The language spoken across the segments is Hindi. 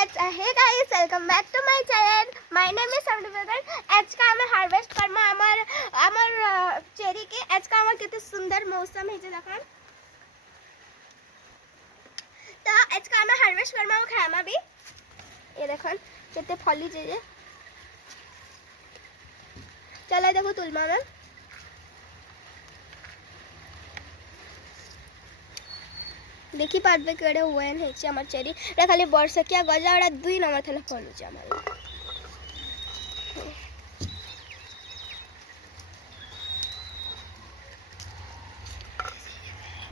Hey guys, welcome back to my channel. My name is Samruddha. आज का हमें हार्वेस्ट करना हमार चेरी के आज का हमार कितने सुंदर मौसम है जे देखा तो आज का हमें हार्वेस्ट करना हो खामा भी ये देखन कितने फली जे चला देखो तुलमा में देखी पार्बे केड़े हुए हैं हमार चेरी रे खाली बरसकिया गजाड़ा दुई नंबर थले फलु छ हमार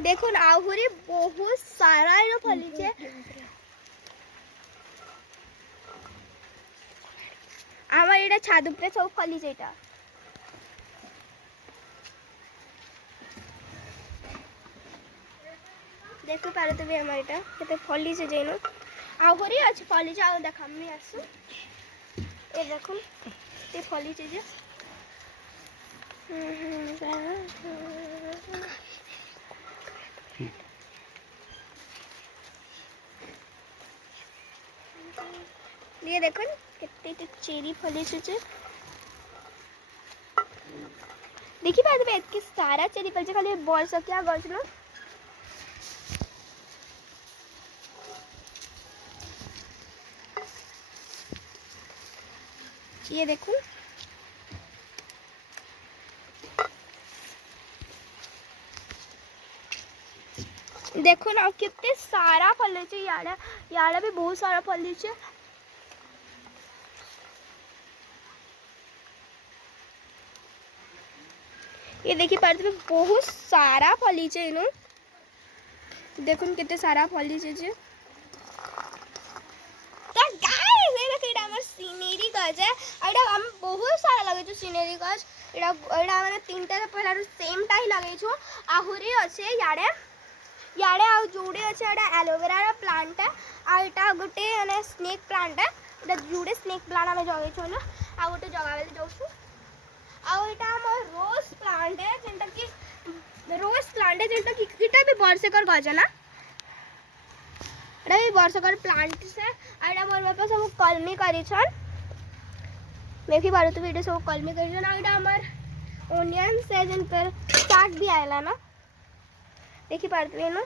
देखो आहुरी बहुत सारा रो फली छे আমার এটা ছাদ উপরে সব ফলি যেটা देखो पारे तो भी हमारे टा केते फली से जेनो आहुरी अछि फली जाओ देखामनी आसु ए देखो ते फली से जे ये देखो कितने तो चेरी फली से देखी बात में इतनी सारा चेरी फल खाली बोल सकिया गजनो ये देखो देखो ना कितने सारा फल है याड़ा याड़ा भी बहुत सारा फल है ये देखिए पार्थ में बहुत सारा फली है इनो देखो कितने सारा फली है जे तो गाइस ये देखो इडा हमर सीनेरी गज है एडा हम बहुत सारा लगे छु सीनेरी गज एडा एडा माने तीनटा पहला सेम टा ही लगे छु आहुरी अछि याडे याडे आ जोडे अछि एडा एलोवेरा रा प्लांट है आ एटा गुटे माने स्नेक प्लांट है एडा जोडे स्नेक प्लांट में जगे छु ना आ गुटे जगावे जाउछु आ एटा हमर रोज प्लांट है जेंटा कि रोज प्लांट है जेंटा कि इटा भी वर्षकर गज ना एटा भी वर्षकर प्लांट से एटा मोर बापा सब कलमी करी छन देखि बारो तो वीडियो सब कलमी करी छन एटा हमर ओनियन से जन पर साग भी आयला ना देखि पारते ना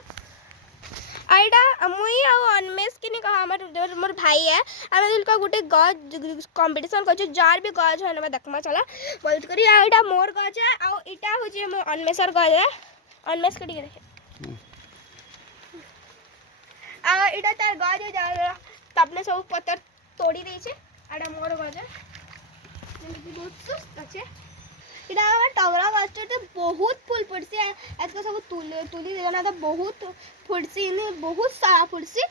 आइडा मुई आ अनमेस किने कहा हमर मोर भाई है हम दिल का गुटे गज कंपटीशन कर जार भी गज है ना देखमा चला बोलत करी आइडा मोर गज है आ इटा हो जे मोर अनमेसर गज है अनमेस कटी देखे आ इटा तार गज है जा तबने सब पत्थर तोड़ी दे छे आडा मोर गज है बहुत सुस्त আছে इडा हमर टवरा गछटे बहुत फूल फुटसी आज का सब तुली देना तो बहुत फुटसी बहुत सारा फुटसी